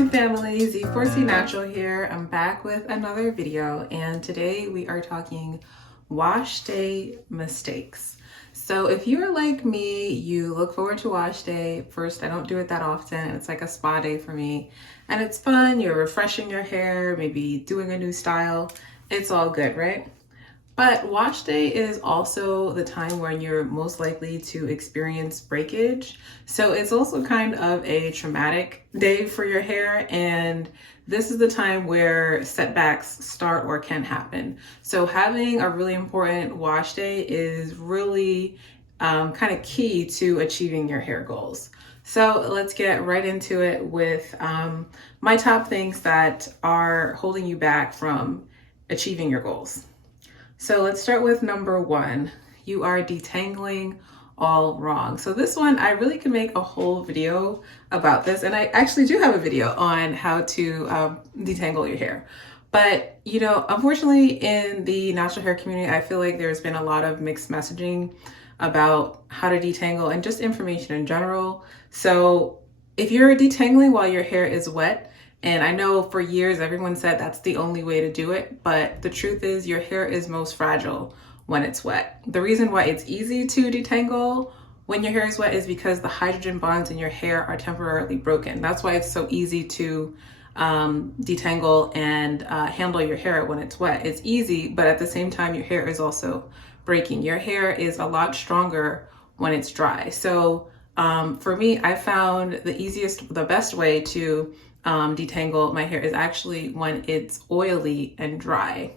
YouTube family, Z4C Natural here. I'm back with another video, and today we are talking wash day mistakes. So if you're like me, you look forward to wash day. First, I don't do it that often. It's like a spa day for me, and it's fun. You're refreshing your hair, maybe doing a new style. It's all good, right? But wash day is also the time when you're most likely to experience breakage. So it's also kind of a traumatic day for your hair. And this is the time where setbacks start or can happen. So having a really important wash day is really kind of key to achieving your hair goals. So let's get right into it with my top things that are holding you back from achieving your goals. So let's start with number one. You are detangling all wrong. So this one, I really could make a whole video about this. And I actually do have a video on how to detangle your hair. But, you know, unfortunately in the natural hair community, I feel like there's been a lot of mixed messaging about how to detangle and just information in general. So if you're detangling while your hair is wet, and I know for years everyone said that's the only way to do it, but the truth is your hair is most fragile when it's wet. The reason why it's easy to detangle when your hair is wet is because the hydrogen bonds in your hair are temporarily broken. That's why it's so easy to detangle and handle your hair when it's wet. It's easy, but at the same time your hair is also breaking. Your hair is a lot stronger when it's dry. So for me, I found the best way to detangle my hair is actually when it's oily and dry.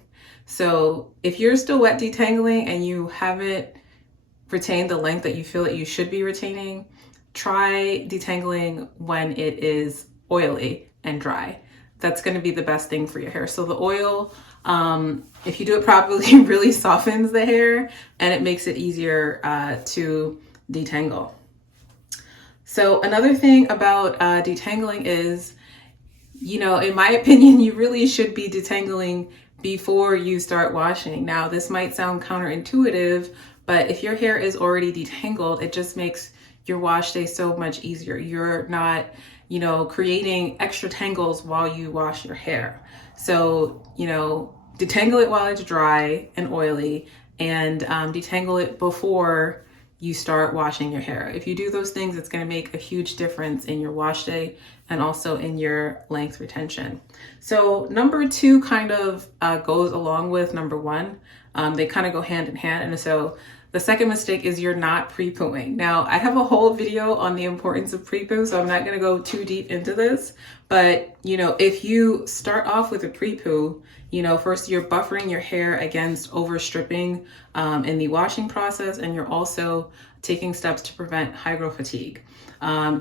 So if you're still wet detangling and you haven't retained the length that you feel that you should be retaining, try detangling when it is oily and dry. That's going to be the best thing for your hair. So the oil, if you do it properly, really softens the hair and it makes it easier to detangle. So another thing about detangling is, you know, in my opinion, you really should be detangling before you start washing. Now, this might sound counterintuitive, but if your hair is already detangled, it just makes your wash day so much easier. You're not, you know, creating extra tangles while you wash your hair. So, you know, detangle it while it's dry and oily, and detangle it before you start washing your hair. If you do those things, it's going to make a huge difference in your wash day and also in your length retention. So number two kind of goes along with number one. They kind of go hand in hand. And so the second mistake is you're not pre-pooing. Now, I have a whole video on the importance of pre-poo, so I'm not going to go too deep into this. But, you know, if you start off with a pre-poo, you know, first you're buffering your hair against overstripping in the washing process, and you're also taking steps to prevent hygrofatigue.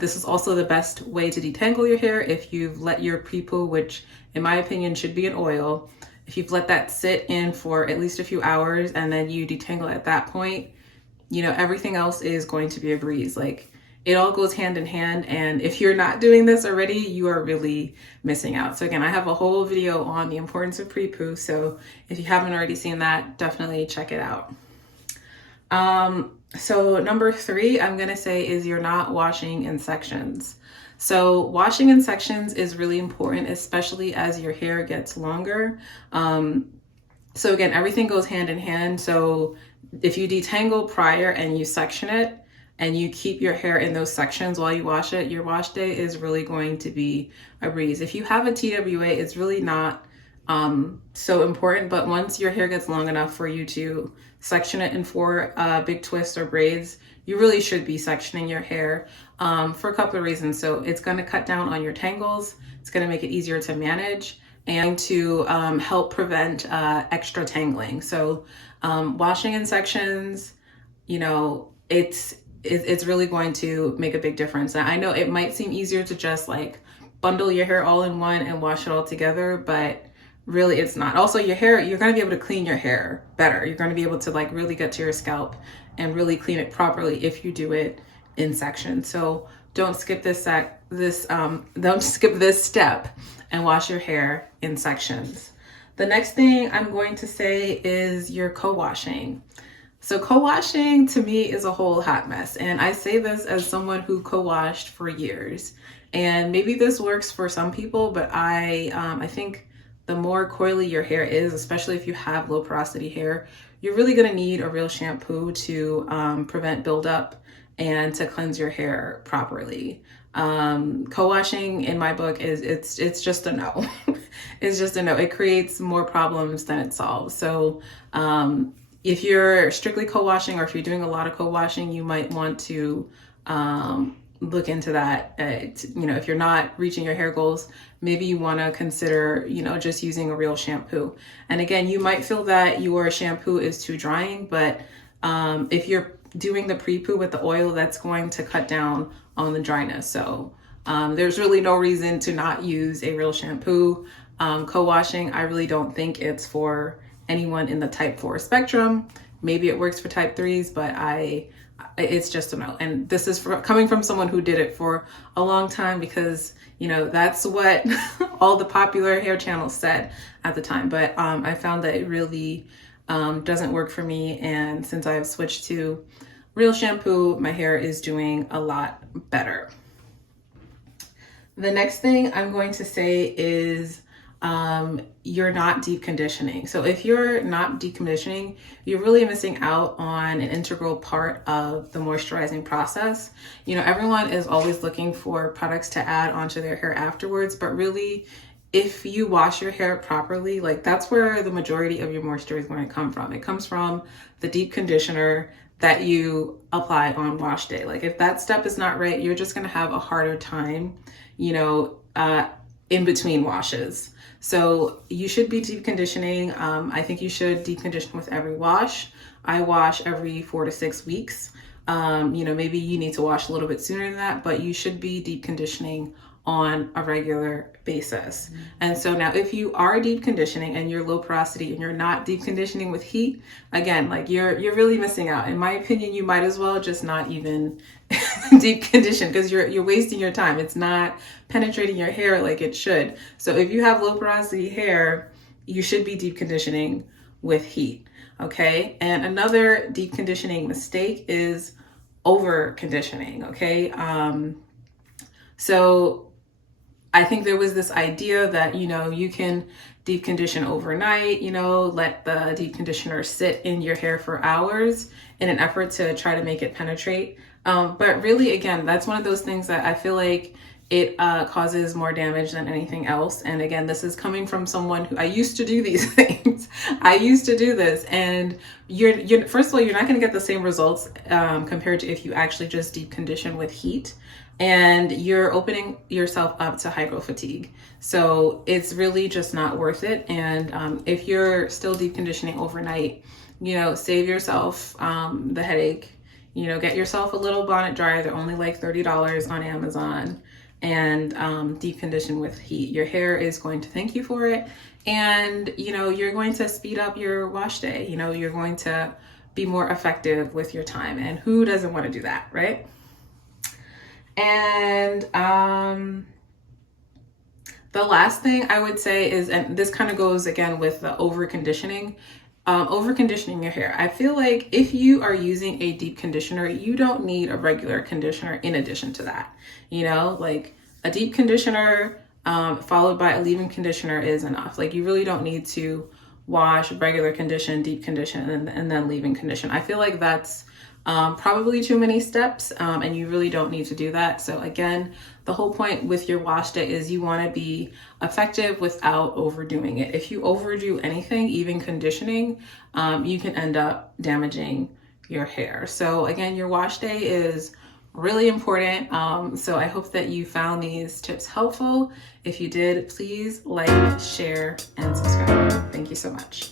This is also the best way to detangle your hair if you've let your pre-poo, which in my opinion should be an oil, if you've let that sit in for at least a few hours and then you detangle at that point, you know, everything else is going to be a breeze. Like, it all goes hand in hand. And if you're not doing this already, you are really missing out. So again, I have a whole video on the importance of pre-poo. So if you haven't already seen that, definitely check it out. So number three, I'm going to say is you're not washing in sections. So washing in sections is really important, especially as your hair gets longer. So again, everything goes hand in hand. So if you detangle prior and you section it and you keep your hair in those sections while you wash it, your wash day is really going to be a breeze. If you have a TWA, it's really not so important, but once your hair gets long enough for you to section it in 4 big twists or braids, you really should be sectioning your hair for a couple of reasons. So it's going to cut down on your tangles, it's going to make it easier to manage, and to help prevent extra tangling. So washing in sections, you know, it's really going to make a big difference. And I know it might seem easier to just like bundle your hair all in one and wash it all together, but really it's not. Also, your hair, you're going to be able to clean your hair better. You're going to be able to like really get to your scalp and really clean it properly if you do it in sections. So don't skip don't skip this step and wash your hair in sections. The next thing I'm going to say is you're co-washing. So co-washing to me is a whole hot mess. And I say this as someone who co-washed for years. And maybe this works for some people, but I think the more coily your hair is, especially if you have low porosity hair, you're really gonna need a real shampoo to prevent buildup and to cleanse your hair properly. Co-washing in my book it's just a no. It's just a no. It creates more problems than it solves. So if you're strictly co-washing, or if you're doing a lot of co-washing, you might want to look into that. If you're not reaching your hair goals, maybe you want to consider, just using a real shampoo. And again, you might feel that your shampoo is too drying, but if you're doing the pre-poo with the oil, that's going to cut down on the dryness. So there's really no reason to not use a real shampoo. Co-washing, I really don't think it's for anyone in the type 4 spectrum. Maybe it works for type 3s, but it's just a no. And this is coming from someone who did it for a long time, because that's what all the popular hair channels said at the time. But I found that it really doesn't work for me, and since I've switched to real shampoo, my hair is doing a lot better. The next thing I'm going to say is you're not deep conditioning. So if you're not deep conditioning, you're really missing out on an integral part of the moisturizing process. Everyone is always looking for products to add onto their hair afterwards, but really, if you wash your hair properly, that's where the majority of your moisture is going to come from. It comes from the deep conditioner that you apply on wash day. If that step is not right, you're just going to have a harder time, in between washes. So you should be deep conditioning. I think you should deep condition with every wash. I wash every 4 to 6 weeks. Maybe you need to wash a little bit sooner than that, but you should be deep conditioning on a regular basis. And so now if you are deep conditioning and you're low porosity and you're not deep conditioning with heat, again, you're really missing out. In my opinion, you might as well just not even deep condition, because you're wasting your time. It's not penetrating your hair like it should. So if you have low porosity hair, you should be deep conditioning with heat. Okay. And another deep conditioning mistake is over conditioning. Okay. So I think there was this idea that, you can deep condition overnight, let the deep conditioner sit in your hair for hours in an effort to try to make it penetrate. But really, again, that's one of those things that I feel like it causes more damage than anything else. And again, this is coming from someone who I used to do these things. I used to do this, and you're first of all, you're not going to get the same results compared to if you actually just deep condition with heat. And you're opening yourself up to hypofatigue. So it's really just not worth it. And if you're still deep conditioning overnight, save yourself the headache. Get yourself a little bonnet dryer. They're only like $30 on Amazon, and deep condition with heat. Your hair is going to thank you for it. And, you're going to speed up your wash day. You're going to be more effective with your time. And who doesn't want to do that, right? And the last thing I would say is, and this kind of goes again with the over conditioning your hair. I feel like if you are using a deep conditioner, you don't need a regular conditioner in addition to that. A deep conditioner followed by a leave-in conditioner is enough. You really don't need to wash, regular condition, deep condition, and then leave-in condition. I feel like that's probably too many steps, and you really don't need to do that. So again, the whole point with your wash day is you want to be effective without overdoing it. If you overdo anything, even conditioning, you can end up damaging your hair. So again, your wash day is really important. So I hope that you found these tips helpful. If you did, please like, share, and subscribe. Thank you so much.